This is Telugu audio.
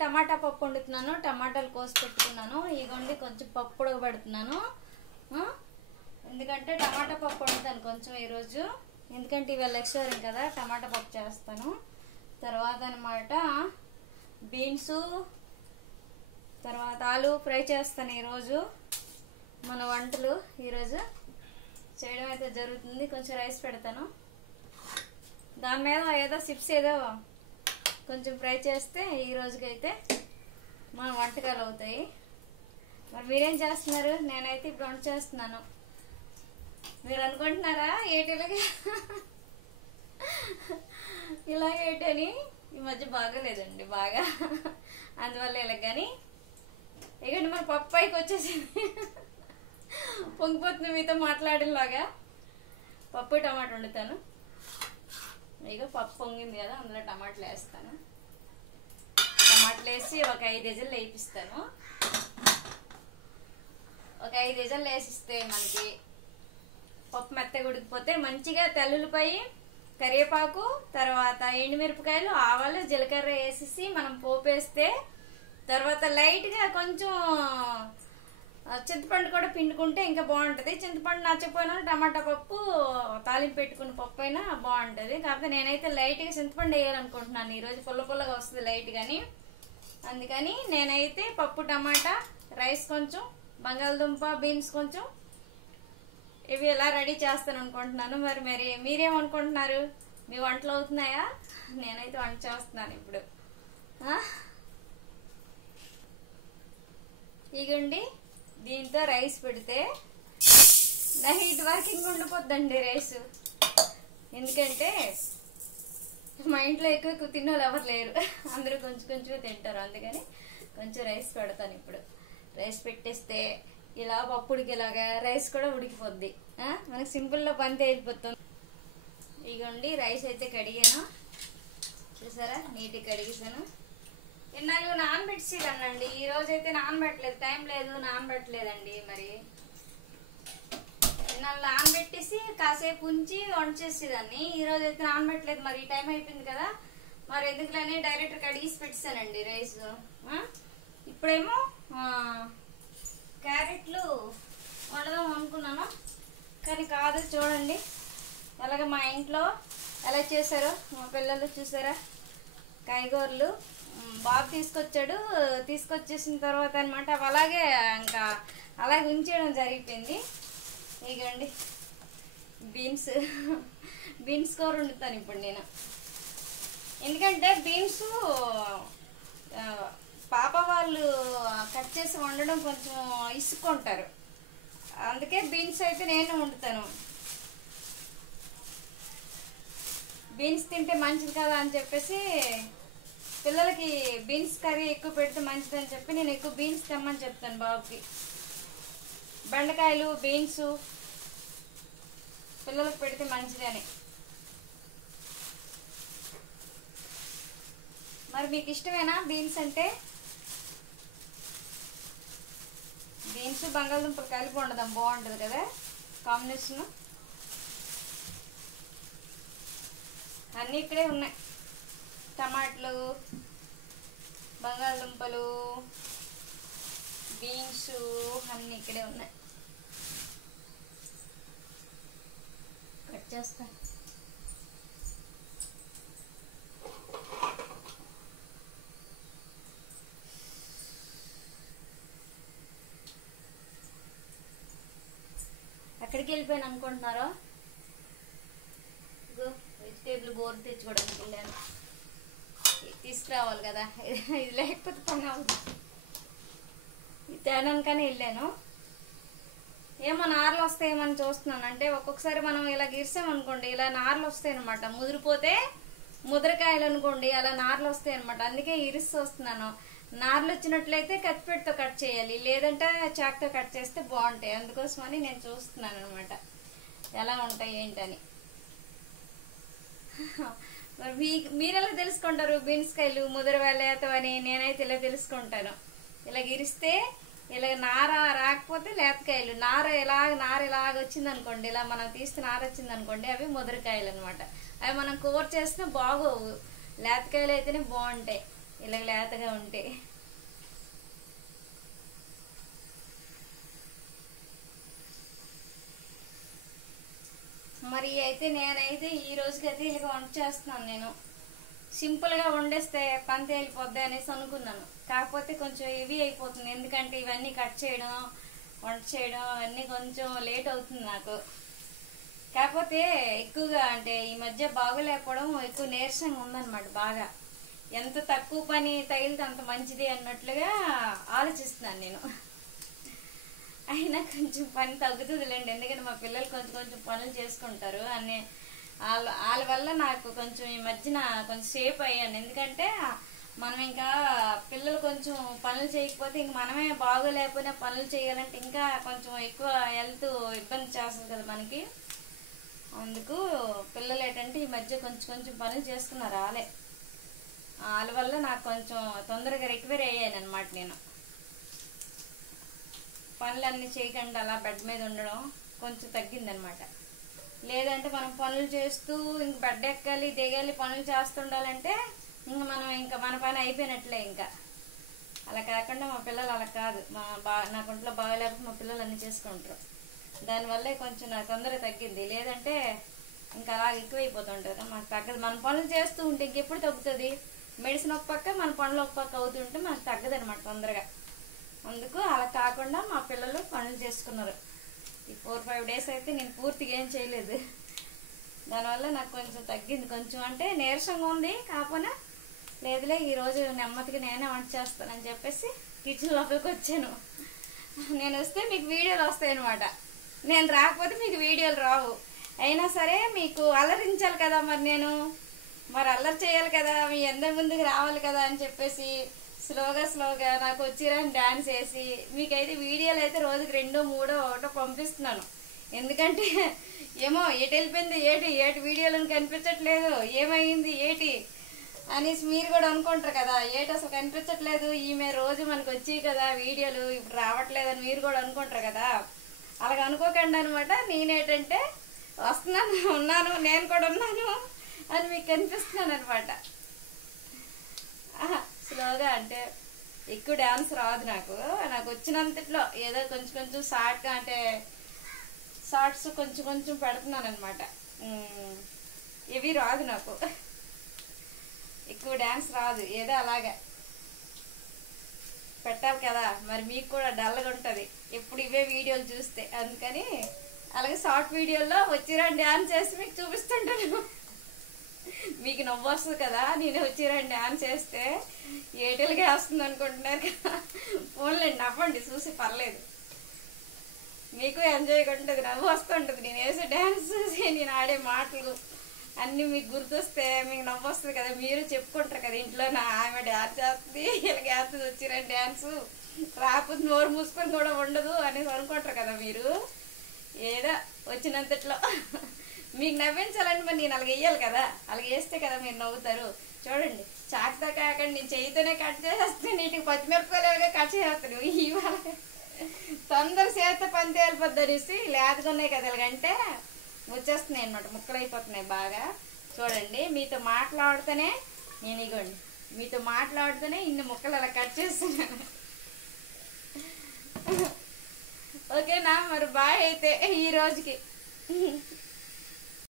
టమాటా పప్పు వండుతున్నాను. టమాటాలు కోసి పెట్టుకున్నాను. ఇగోండి కొంచెం పప్పు ఉడకబెడుతున్నాను. ఎందుకంటే టమాటా పప్పు వండుతాను కొంచెం ఈరోజు. ఎందుకంటే ఇవాళ లెక్చరింగ్ కదా, టమాటా పప్పు చేస్తాను. తర్వాత అనమాట బీన్స్, తర్వాత ఆలు ఫ్రై చేస్తాను. ఈరోజు మన వంటలు ఈరోజు చేయడం అయితే జరుగుతుంది. కొంచెం రైస్ పెడతాను. దాని మీద ఏదో చిప్స్ ఏదో కొంచెం ఫ్రై చేస్తే ఈ రోజుకైతే మన వంటకాలు అవుతాయి. మరి మీరేం చేస్తున్నారు? నేనైతే ఇప్పుడు వంట చేస్తున్నాను. మీరు అనుకుంటున్నారా ఏటిలాగా ఇలాగ ఏటని? ఈ మధ్య బాగాలేదండి బాగా, అందువల్ల ఇలా. కానీ ఇకండి మన పప్పు పైకి వచ్చేసింది. పొంగిపోతుంది మీతో మాట్లాడేలాగా. పప్పు టమాటా వండుతాను. ఇక పప్పు పొంగింది కదా, అందులో టమాటాలు వేస్తాను. టమాటాలు వేసి ఒక 5 విజిల్లు వేయిస్తాను. ఒక 5 విజిల్లు వేసిస్తే మనకి పప్పు మెత్తగా ఉడికిపోతే మంచిగా తెల్లుల్లిపాయ, కరివేపాకు, తర్వాత ఎండుమిరపకాయలు, ఆవాలు, జీలకర్ర వేసేసి మనం పోపు వేస్తే, తర్వాత లైట్గా కొంచెం చింతపండు కూడా పిండుకుంటే ఇంకా బాగుంటుంది. చింతపండు నచ్చకపోయినా టమాటా పప్పు తాలింపు పెట్టుకున్న పప్పు అయినా బాగుంటుంది. కాకపోతే నేనైతే లైట్గా చింతపండు వేయాలనుకుంటున్నాను. ఈరోజు పుల్ల పుల్లగా వస్తుంది లైట్ కానీ, అందుకని నేనైతే పప్పు, టమాటా, రైస్ కొంచెం, బంగాళదుంప, బీన్స్ కొంచెం, ఇవి ఎలా రెడీ చేస్తాను అనుకుంటున్నాను. మరి మీరేమనుకుంటున్నారు? మీ వంటలు అవుతున్నాయా? నేనైతే వంట చేస్తున్నాను ఇప్పుడు. ఇగండి దీంతో రైస్ పెడితే నైట్ వర్కింగ్ ఉండిపోద్దండి రైస్. ఎందుకంటే మా ఇంట్లో ఎక్కువ తిన్నోళ్ళు ఎవరు లేరు, అందరూ కొంచెం కొంచెం తింటారు. అందుకని కొంచెం రైస్ పెడతాను ఇప్పుడు. రైస్ పెట్టేస్తే ఇలా పప్పుడికి ఇలాగా రైస్ కూడా ఉడికిపోద్ది. మనకి సింపుల్లో పని తేలిపోతుంది. ఇగోండి రైస్ అయితే కడిగాను, చూసారా నీట్గా కడిగేసాను. ఇన్నాళ్ళు నానబెట్టేసేదానండి. ఈ రోజు అయితే నానబెట్టలేదు, టైం లేదు, నానబెట్టలేదండి. మరి ఇన్నాళ్ళు నానబెట్టేసి కాసేపు ఉంచి వంట చేసేదాన్ని. ఈ రోజు అయితే నానబెట్టలేదు. మరి ఈ టైం అయిపోయింది కదా, మరి ఎందుకులని డైరెక్ట్ కడిగేసి పెట్టేశానండి రైస్. ఇప్పుడేమో క్యారెట్లు వండదాం అనుకున్నాను, కానీ కాదు. చూడండి ఎలాగ మా ఇంట్లో ఎలా చేశారో మా పిల్లలు, చూసారా? కాయగూరలు బాబు తీసుకొచ్చేసిన తర్వాత అనమాట అలాగే ఇంకా అలాగే ఉంచేయడం జరిగిపోయింది. ఇగండి బీన్స్ కూర వండుతాను ఇప్పుడు నేను. ఎందుకంటే బీన్స్ పాప వాళ్ళు కట్ చేసి వండడం కొంచెం ఇసుక్కుంటారు, అందుకే బీన్స్ అయితే నేను వండుతాను. బీన్స్ తింటే మంచిది కదా అని చెప్పేసి, పిల్లలకి బీన్స్ కర్రీ ఎక్కువ పెడితే మంచిదని చెప్పి నేను ఎక్కువ బీన్స్ తెమ్మని చెప్తాను బాబుకి. బెండకాయలు, బీన్స్ పిల్లలకు పెడితే మంచిదని. మరి మీకు ఇష్టమేనా బీన్స్ అంటే? బీన్స్ బంగాళదుంపలు కలిపి వండదాం, బాగుంటుంది కదా కాంబినేషన్. అన్నీ ఇక్కడే ఉన్నాయి, టమాటాలు, బంగాళదుంపలు, బీన్స్ అన్నీ ఇక్కడే ఉన్నాయి. కట్ చేస్తా. ఎక్కడికి వెళ్ళిపోయాను అనుకుంటున్నారో? వెజిటేబుల్ బోర్డు తెచ్చుకోవడానికి వెళ్ళాను. తీసుకురావాలి కదా, ఇది లేకపోతే పని అవుతుంది. ఇది తేడానికనే వెళ్ళాను. ఏమో నార్లు వస్తాయేమని చూస్తున్నాను. అంటే ఒక్కొక్కసారి మనం ఇలా గిరిసామనుకోండి, ఇలా నార్లు వస్తాయి అనమాట. ముదిరిపోతే ముద్రకాయలు అనుకోండి, అలా నార్లు వస్తాయి అనమాట. అందుకే ఇరిసి వస్తున్నాను. నార్లు వచ్చినట్లయితే కత్తిపెట్టుతో కట్ చేయాలి, లేదంటే చాక్తో కట్ చేస్తే బాగుంటాయి. అందుకోసమని నేను చూస్తున్నాను అనమాట ఎలా ఉంటాయి ఏంటని. మరి మీరెలా తెలుసుకుంటారు బీన్స్ కాయలు ముదరవేలేతవని? నేనైతే ఇలా తెలుసుకుంటాను. ఇలా గిరిస్తే ఇలా నార రాకపోతే లేతకాయలు, నార ఇలాగ వచ్చింది అనుకోండి, ఇలా మనం తీస్తే నార వచ్చింది అనుకోండి, అవి ముదరకాయలు అనమాట. అవి మనం కూర చేస్తే బాగోవు, లేతకాయలు అయితేనే బాగుంటాయి. ఇలా లేతగా ఉంటే. మరి అయితే నేనైతే ఈ రోజుకైతే ఇలాగ వంట చేస్తున్నాను. నేను సింపుల్గా వండేస్తే పని తేలిపోద్ది అనేసి అనుకున్నాను. కాకపోతే కొంచెం హెవీ అయిపోతుంది, ఎందుకంటే ఇవన్నీ కట్ చేయడం వంట చేయడం అన్నీ కొంచెం లేట్ అవుతుంది నాకు. కాకపోతే ఎక్కువగా అంటే ఈ మధ్య బాగోలేకపోవడం, ఎక్కువ నీరసంగా ఉందన్నమాట. బాగా ఎంత తక్కువ పని తగిలితే అంత మంచిది అన్నట్లుగా ఆలోచిస్తున్నాను నేను. అయినా కొంచెం పని తగ్గుతుందిలేండి, ఎందుకంటే మా పిల్లలు కొంచెం కొంచెం పనులు చేసుకుంటారు అన్నీ. వాళ్ళ వల్ల నాకు కొంచెం ఈ మధ్యన కొంచెం సేఫ్ అయ్యాను. ఎందుకంటే మనం ఇంకా పిల్లలు కొంచెం పనులు చేయకపోతే ఇంక మనమే బాగోలేకపోయినా పనులు చేయాలంటే ఇంకా కొంచెం ఎక్కువ హెల్త్ ఇబ్బంది చేస్తుంది కదా మనకి. అందుకు పిల్లలు ఏంటంటే ఈ మధ్య కొంచెం కొంచెం పనులు చేస్తున్నారు. వాళ్ళ వల్ల నాకు కొంచెం తొందరగా రికవరీ అయ్యాను అనమాట. నేను పనులన్నీ చేయకుండా అలా బెడ్ మీద ఉండడం కొంచెం తగ్గిందనమాట. లేదంటే మనం పనులు చేస్తూ ఇంక బెడ్ ఎక్కాలి దిగాలి పనులు చేస్తుండాలంటే ఇంకా మన పని అయిపోయినట్లే. ఇంకా అలా కాకుండా మా పిల్లలు అలా కాదు. నాకు ఒంట్లో బాగాలేకపోతే మా పిల్లలు అన్నీ చేసుకుంటారు. దానివల్లే కొంచెం నాకు తొందరగా తగ్గింది. లేదంటే ఇంకా అలా ఎక్కువైపోతుంటుంది. మనకు తగ్గదు. మన పనులు చేస్తూ ఉంటే ఇంకెప్పుడు తగ్గుతుంది? మెడిసిన్ ఒక పక్క మన పనులు ఒక పక్క అవుతుంటే మనకు తగ్గదు అనమాట తొందరగా. అందుకు అలా కాకుండా మా పిల్లలు పనులు చేసుకున్నారు. ఈ 4-5 డేస్ అయితే నేను పూర్తిగా ఏం చేయలేదు. దానివల్ల నాకు కొంచెం తగ్గింది. కొంచెం అంటే నీరసంగా ఉంది, కాకపోయినా లేదులే ఈరోజు నెమ్మదిగా నేనే వంట చేస్తానని చెప్పేసి కిచెన్ లోపలికి వచ్చాను. నేను వస్తే మీకు వీడియోలు వస్తాయి అనమాట, నేను రాకపోతే మీకు వీడియోలు రావు. అయినా సరే మీకు అల్లరించాలి కదా, మరి అల్లరి చేయాలి కదా, మీ అందరి ముందుకు రావాలి కదా అని చెప్పేసి స్లోగా నాకు వచ్చిరని డాన్స్ వేసి మీకైతే వీడియోలు అయితే రోజుకి 2, 3, 1 పంపిస్తున్నాను. ఎందుకంటే ఏమో ఏటి వెళ్ళిపోయింది, ఏటి వీడియోలను కనిపించట్లేదు, ఏమైంది ఏటి అనేసి మీరు కూడా అనుకుంటారు కదా. ఏటి అసలు కనిపించట్లేదు, ఈమె రోజు మనకు వచ్చి కదా వీడియోలు ఇప్పుడు రావట్లేదని మీరు కూడా అనుకుంటారు కదా. అలాగ అనుకోకండి అనమాట. నేనేంటంటే ఉన్నాను, నేను కూడా ఉన్నాను అని మీకు కనిపిస్తున్నాను అనమాట. స్లోగా అంటే ఎక్కువ డ్యాన్స్ రాదు నాకు వచ్చినంతట్లో ఏదో కొంచెం కొంచెం షార్ట్గా అంటే షార్ట్స్ కొంచెం కొంచెం పెడుతున్నాను అనమాట. ఇవి రాదు నాకు, ఎక్కువ డ్యాన్స్ రాదు. ఏదో అలాగా పెట్టాలి కదా, మరి మీకు కూడా డల్గా ఉంటుంది ఎప్పుడు ఇవే వీడియోలు చూస్తే. అందుకని అలాగే షార్ట్ వీడియోలో వచ్చిరా డ్యాన్స్ చేసి మీకు చూపిస్తుంటాను. మీకు నవ్వు వస్తుంది కదా, నేను వచ్చిరా డ్యాన్స్ చేస్తే ఏటలుగా వస్తుంది అనుకుంటున్నారు కదా. ఫోన్లేండి, నవ్వండి, చూసి పర్లేదు, మీకు ఎంజాయ్గా ఉంటుంది, నవ్వు వస్తుంటుంది. నేను వేసే డ్యాన్స్ చూసి నేను ఆడే మాటలు అన్నీ మీకు గుర్తొస్తే మీకు నవ్వు వస్తుంది కదా. మీరు చెప్పుకుంటారు కదా ఇంట్లో, ఆమె డ్యాన్స్ చేస్తుంది, ఇలాగ వేస్తుంది వచ్చిరా డ్యాన్సు, రాకపోతే నోరు మూసుకొని కూడా ఉండదు అనేసి అనుకుంటారు కదా. మీరు ఏదో వచ్చినంతట్లో మీకు నవ్వించాలంటే మరి నేను అలాగ వేయాలి కదా, అలాగ వేస్తే కదా మీరు నవ్వుతారు. చూడండి, చాకుతో కాకండి నేను చేయితోనే కట్ చేస్తే నీటికి పచ్చిమిరపకాయలుగా కట్ చేస్తాను. ఇవాళ తొందర చేస్తే పని తేలిపోద్ది అనేసి లేతగా ఉన్నాయి కదా, ఇలాగంటే వచ్చేస్తున్నాయి అనమాట, ముక్కలు అయిపోతున్నాయి బాగా. చూడండి, మీతో మాట్లాడుతూనే మీతో మాట్లాడుతూనే ఇన్ని ముక్కలు అలా కట్ చేస్తున్నాను. ఓకేనా, మరి బాయ్ అయితే ఈ రోజుకి.